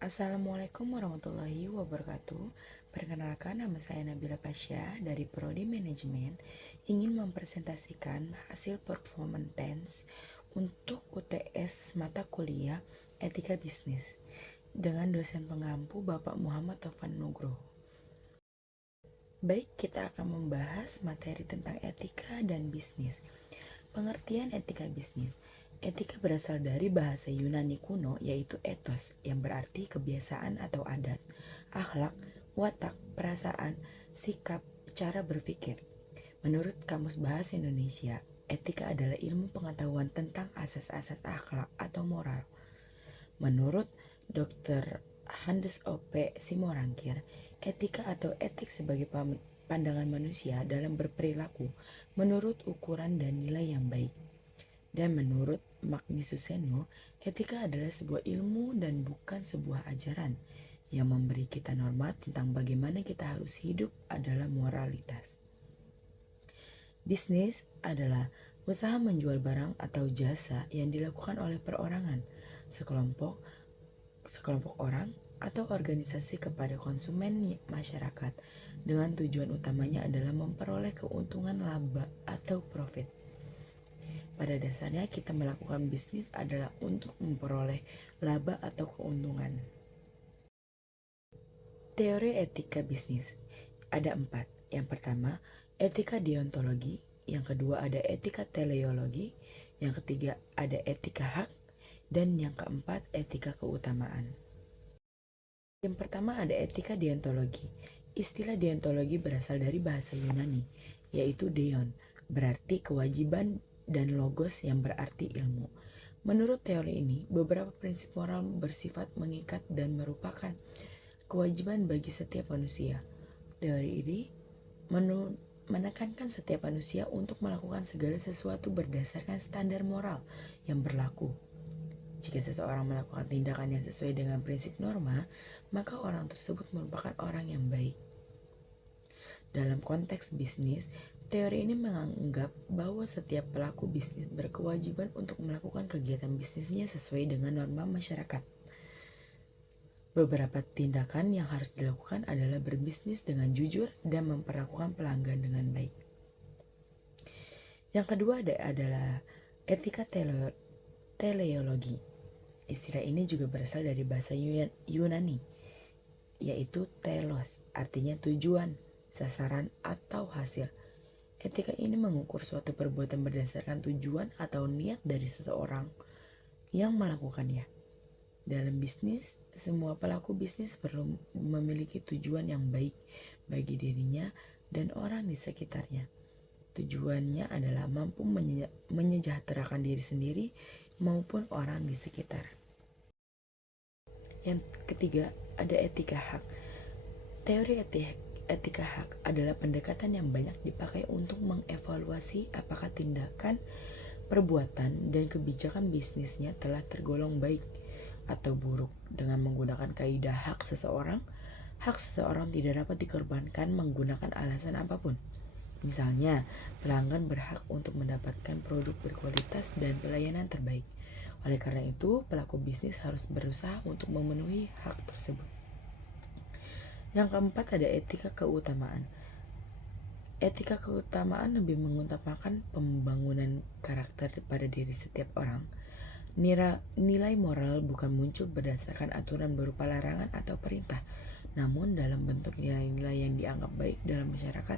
Assalamualaikum warahmatullahi wabarakatuh. Perkenalkan, nama saya Nabila Pasha dari Prodi Manajemen. Ingin mempresentasikan hasil performance tense untuk UTS mata kuliah Etika Bisnis dengan dosen pengampu Bapak Muhammad Taufan Nugroho. Baik, kita akan membahas materi tentang etika dan bisnis. Pengertian etika bisnis. Etika berasal dari bahasa Yunani kuno yaitu ethos yang berarti kebiasaan atau adat, akhlak, watak, perasaan, sikap, cara berpikir. Menurut Kamus Bahasa Indonesia, etika adalah ilmu pengetahuan tentang asas-asas akhlak atau moral. Menurut Dr. Handes O.P. Simorangkir, etika atau etik sebagai pandangan manusia dalam berperilaku menurut ukuran dan nilai yang baik. Dan menurut Magni Suseno, etika adalah sebuah ilmu dan bukan sebuah ajaran yang memberi kita norma tentang bagaimana kita harus hidup adalah moralitas. Bisnis adalah usaha menjual barang atau jasa yang dilakukan oleh perorangan, sekelompok orang atau organisasi kepada konsumen masyarakat dengan tujuan utamanya adalah memperoleh keuntungan laba atau profit. Pada dasarnya kita melakukan bisnis adalah untuk memperoleh laba atau keuntungan. Teori etika bisnis ada 4. Yang pertama, etika deontologi. Yang kedua ada etika teleologi. Yang ketiga ada etika hak. Dan yang keempat etika keutamaan. Yang pertama ada etika deontologi. Istilah deontologi berasal dari bahasa Yunani, yaitu deon, berarti kewajiban, dan logos yang berarti ilmu. Menurut teori ini, beberapa prinsip moral bersifat mengikat dan merupakan kewajiban bagi setiap manusia. Teori ini menekankan setiap manusia untuk melakukan segala sesuatu berdasarkan standar moral yang berlaku. Jika seseorang melakukan tindakan yang sesuai dengan prinsip norma, maka orang tersebut merupakan orang yang baik. Dalam konteks bisnis, teori ini menganggap bahwa setiap pelaku bisnis berkewajiban untuk melakukan kegiatan bisnisnya sesuai dengan norma masyarakat. Beberapa tindakan yang harus dilakukan adalah berbisnis dengan jujur dan memperlakukan pelanggan dengan baik. Yang kedua adalah etika teleologi. Istilah ini juga berasal dari bahasa Yunani, yaitu telos, artinya tujuan, sasaran, atau hasil. Etika ini mengukur suatu perbuatan berdasarkan tujuan atau niat dari seseorang yang melakukannya. Dalam bisnis, semua pelaku bisnis perlu memiliki tujuan yang baik bagi dirinya dan orang di sekitarnya. Tujuannya adalah mampu menyejahterakan diri sendiri maupun orang di sekitar. Yang ketiga, ada etika hak. Teori etika hak adalah pendekatan yang banyak dipakai untuk mengevaluasi apakah tindakan, perbuatan, dan kebijakan bisnisnya telah tergolong baik atau buruk. Dengan menggunakan kaidah hak seseorang tidak dapat dikorbankan menggunakan alasan apapun. Misalnya, pelanggan berhak untuk mendapatkan produk berkualitas dan pelayanan terbaik. Oleh karena itu, pelaku bisnis harus berusaha untuk memenuhi hak tersebut. Yang keempat ada etika keutamaan. Etika keutamaan lebih mengutamakan pembangunan karakter pada diri setiap orang. Nilai moral bukan muncul berdasarkan aturan berupa larangan atau perintah, namun dalam bentuk nilai-nilai yang dianggap baik dalam masyarakat.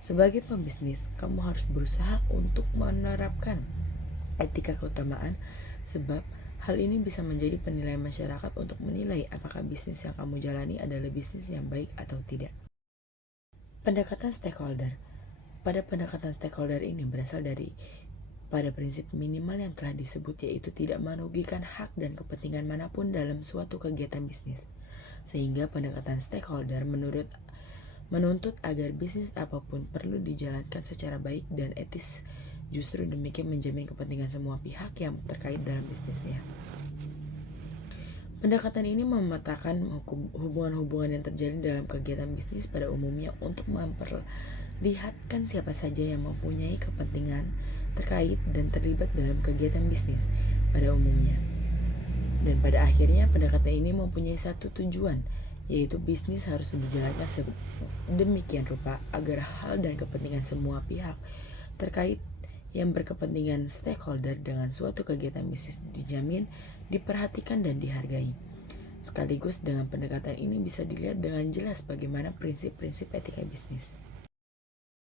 Sebagai pembisnis, kamu harus berusaha untuk menerapkan etika keutamaan, sebab hal ini bisa menjadi penilaian masyarakat untuk menilai apakah bisnis yang kamu jalani adalah bisnis yang baik atau tidak. Pendekatan stakeholder. Pada pendekatan stakeholder ini berasal dari pada prinsip minimal yang telah disebut, yaitu tidak merugikan hak dan kepentingan manapun dalam suatu kegiatan bisnis. Sehingga pendekatan stakeholder menuntut agar bisnis apapun perlu dijalankan secara baik dan etis. Justru demikian menjamin kepentingan semua pihak yang terkait dalam bisnisnya. Pendekatan ini memetakan hubungan-hubungan yang terjalin dalam kegiatan bisnis pada umumnya untuk memperlihatkan siapa saja yang mempunyai kepentingan terkait dan terlibat dalam kegiatan bisnis pada umumnya. Dan pada akhirnya pendekatan ini mempunyai satu tujuan, yaitu bisnis harus dijalankan sedemikian rupa agar hal dan kepentingan semua pihak terkait yang berkepentingan stakeholder dengan suatu kegiatan bisnis dijamin, diperhatikan, dan dihargai. Sekaligus dengan pendekatan ini bisa dilihat dengan jelas bagaimana prinsip-prinsip etika bisnis.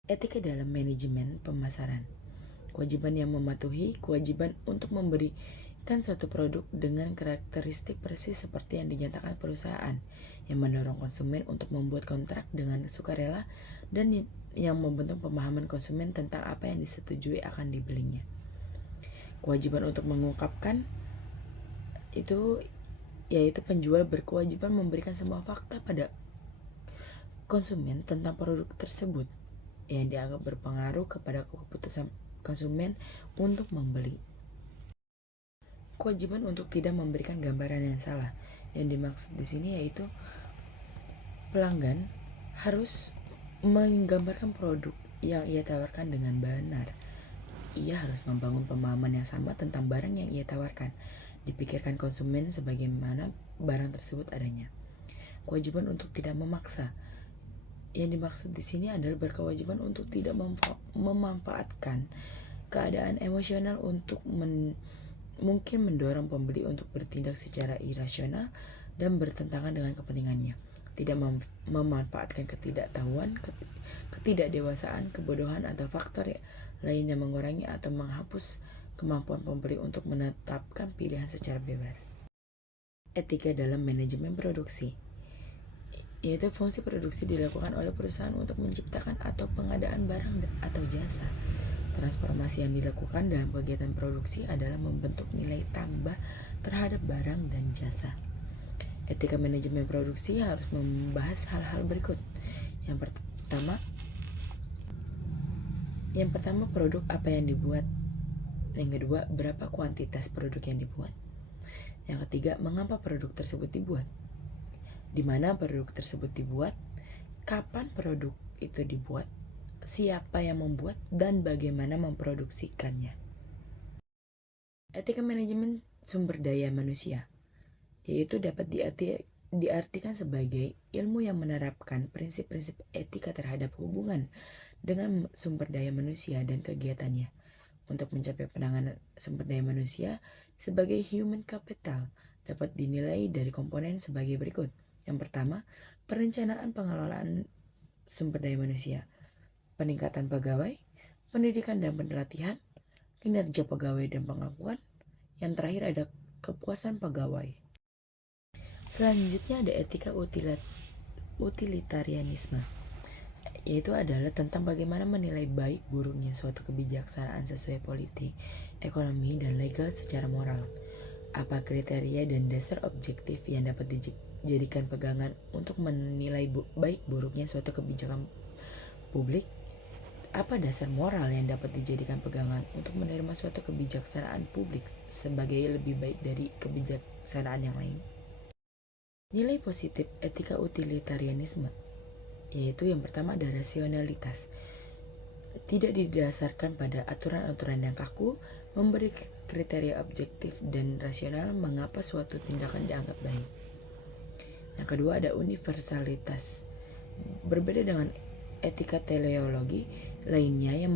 Etika dalam manajemen pemasaran. Kewajiban yang mematuhi kewajiban untuk memberikan suatu produk dengan karakteristik persis seperti yang dinyatakan perusahaan, yang mendorong konsumen untuk membuat kontrak dengan sukarela dan yang membentuk pemahaman konsumen tentang apa yang disetujui akan dibelinya. Kewajiban untuk mengungkapkan itu yaitu penjual berkewajiban memberikan semua fakta pada konsumen tentang produk tersebut yang dianggap berpengaruh kepada keputusan konsumen untuk membeli. Kewajiban untuk tidak memberikan gambaran yang salah. Yang dimaksud di sini yaitu pelanggan harus menggambarkan produk yang ia tawarkan dengan benar. Ia harus membangun pemahaman yang sama tentang barang yang ia tawarkan. Dipikirkan konsumen sebagaimana barang tersebut adanya. Kewajiban untuk tidak memaksa. Yang dimaksud di sini adalah berkewajiban untuk tidak memanfaatkan keadaan emosional untuk mungkin mendorong pembeli untuk bertindak secara irasional dan bertentangan dengan kepentingannya. Tidak memanfaatkan ketidaktahuan, ketidakdewasaan, kebodohan atau faktor lain yang mengurangi atau menghapus kemampuan pembeli untuk menetapkan pilihan secara bebas. Etika dalam manajemen produksi, yaitu fungsi produksi dilakukan oleh perusahaan untuk menciptakan atau pengadaan barang atau jasa. Transformasi yang dilakukan dalam kegiatan produksi adalah membentuk nilai tambah terhadap barang dan jasa. Etika manajemen produksi harus membahas hal-hal berikut. Yang pertama, produk apa yang dibuat. Yang kedua, berapa kuantitas produk yang dibuat. Yang ketiga, mengapa produk tersebut dibuat. Di mana produk tersebut dibuat, kapan produk itu dibuat, siapa yang membuat, dan bagaimana memproduksikannya. Etika manajemen sumber daya manusia, yaitu dapat diartikan sebagai ilmu yang menerapkan prinsip-prinsip etika terhadap hubungan dengan sumber daya manusia dan kegiatannya. Untuk mencapai penanganan sumber daya manusia sebagai human capital dapat dinilai dari komponen sebagai berikut. Yang pertama, perencanaan pengelolaan sumber daya manusia, peningkatan pegawai, pendidikan dan pelatihan, kinerja pegawai dan pengakuan. Yang terakhir ada kepuasan pegawai. Selanjutnya ada etika utilitarianisme, yaitu adalah tentang bagaimana menilai baik buruknya suatu kebijaksanaan sesuai politik, ekonomi, dan legal secara moral. Apa kriteria dan dasar objektif yang dapat dijadikan pegangan untuk menilai baik buruknya suatu kebijakan publik? Apa dasar moral yang dapat dijadikan pegangan untuk menerima suatu kebijaksanaan publik sebagai lebih baik dari kebijaksanaan yang lain? Nilai positif etika utilitarianisme, yaitu yang pertama ada rasionalitas. Tidak didasarkan pada aturan-aturan yang kaku, memberi kriteria objektif dan rasional mengapa suatu tindakan dianggap baik. Yang kedua ada universalitas. Berbeda dengan etika teleologi lainnya yang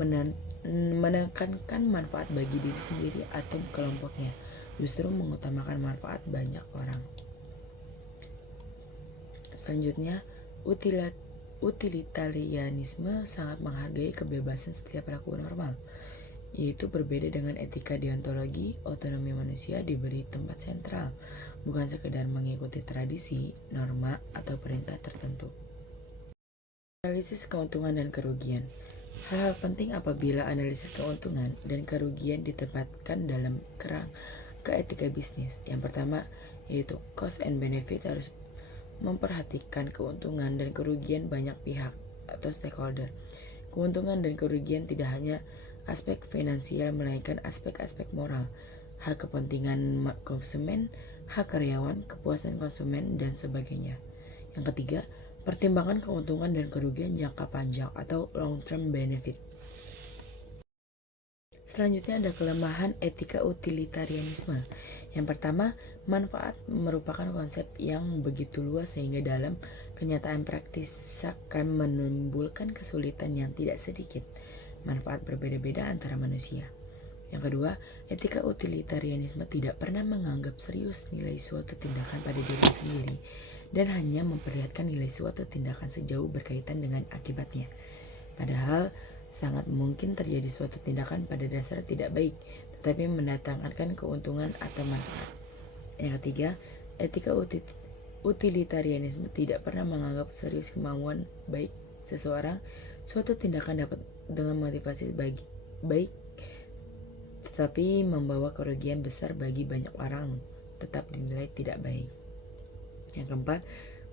menekankan manfaat bagi diri sendiri atau kelompoknya, justru mengutamakan manfaat banyak orang. Selanjutnya, utilitarianisme sangat menghargai kebebasan setiap pelaku normal, yaitu berbeda dengan etika deontologi. Otonomi manusia diberi tempat sentral, bukan sekedar mengikuti tradisi, norma, atau perintah tertentu. Analisis keuntungan dan kerugian. Hal-hal penting apabila analisis keuntungan dan kerugian ditempatkan dalam kerangka etika bisnis. Yang pertama yaitu cost and benefit, harus memperhatikan keuntungan dan kerugian banyak pihak atau stakeholder. Keuntungan dan kerugian tidak hanya aspek finansial melainkan aspek-aspek moral, hak kepentingan konsumen, hak karyawan, kepuasan konsumen, dan sebagainya. Yang ketiga, pertimbangan keuntungan dan kerugian jangka panjang atau long-term benefit. Selanjutnya ada kelemahan etika utilitarianisme, Yang pertama, manfaat merupakan konsep yang begitu luas sehingga dalam kenyataan praktis akan menimbulkan kesulitan yang tidak sedikit. Manfaat berbeda-beda antara manusia. Yang kedua, etika utilitarianisme tidak pernah menganggap serius nilai suatu tindakan pada diri sendiri dan hanya memperlihatkan nilai suatu tindakan sejauh berkaitan dengan akibatnya. Padahal, sangat mungkin terjadi suatu tindakan pada dasar tidak baik, tetapi mendatangkan keuntungan atau manfaat. Yang ketiga, etika utilitarianisme tidak pernah menganggap serius kemauan baik seseorang. Suatu tindakan dapat dengan motivasi baik tetapi membawa kerugian besar bagi banyak orang tetap dinilai tidak baik. Yang keempat,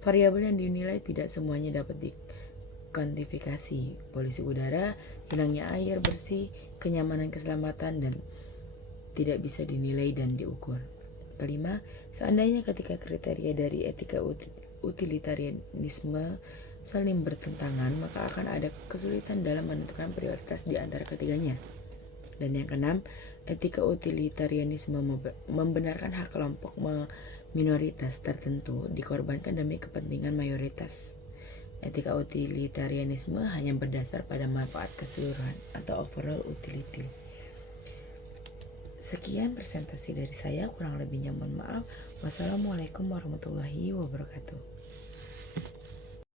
variabel yang dinilai tidak semuanya dapat dikuantifikasi. Polusi udara, hilangnya air bersih, kenyamanan keselamatan dan tidak bisa dinilai dan diukur. Kelima, seandainya ketika kriteria dari etika utilitarianisme saling bertentangan, maka akan ada kesulitan dalam menentukan prioritas di antara ketiganya. Dan yang keenam, etika utilitarianisme membenarkan hak kelompok minoritas tertentu dikorbankan demi kepentingan mayoritas. Etika utilitarianisme hanya berdasar pada manfaat keseluruhan atau overall utility. Sekian presentasi dari saya, kurang lebihnya mohon maaf. Wassalamualaikum warahmatullahi wabarakatuh.